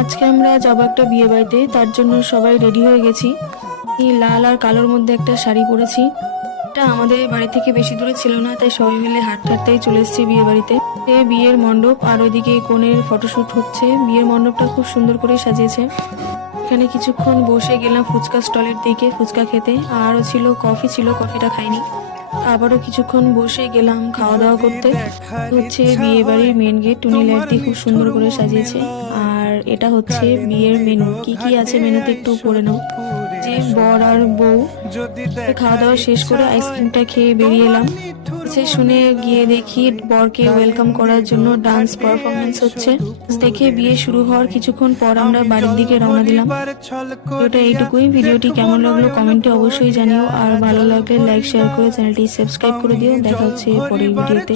আজকে আমরা যাবো একটা বিয়ে বাড়িতে, তার জন্য সবাই রেডি হয়ে গেছি। এই লাল আর কালোর মধ্যে একটা শাড়ি পরেছি। এটা আমাদের বাড়ি থেকে বেশি দূরে ছিল না, তাই সবাই মিলে হাঁটতে হাঁটতেই চলে এসেছি বিয়ে বাড়িতে। বিয়ের মণ্ডপ আর ওইদিকে কনের ফটোশুট হচ্ছে। বিয়ের মণ্ডপটা খুব সুন্দর করে সাজিয়েছে। এখানে কিছুক্ষণ বসে গেলাম ফুচকা স্টলের দিকে ফুচকা খেতে, আরও ছিল কফি, ছিল কফিটা খাইনি। আবারও কিছুক্ষণ বসে গেলাম খাওয়া দাওয়া করতে। হচ্ছে বিয়ে বাড়ির মেন গেট, টুনি লাইট দিয়ে খুব সুন্দর করে সাজিয়েছে। আর এটা হচ্ছে বিয়ের মেনু, কি কি আছে মেনুতে একটু পড়ে নাও। যে বর আর বউ খাওয়া দাওয়া শেষ করে আইসক্রিমটা খেয়ে বেরিয়ে এলাম। সে শুনে গিয়ে দেখি বরকে ওয়েলকাম করার জন্য ডান্স পারফরমেন্স হচ্ছে। দেখে বিয়ে শুরু হওয়ার কিছুক্ষণ পর আমরা বাড়ির দিকে রওনা দিলাম। ওটা এইটুকুই। ভিডিওটি কেমন লাগলো কমেন্টে অবশ্যই জানিও, আর ভালো লাগলে লাইক শেয়ার করে চ্যানেলটি সাবস্ক্রাইব করে দিও। দেখা হচ্ছে পরের ভিডিওতে।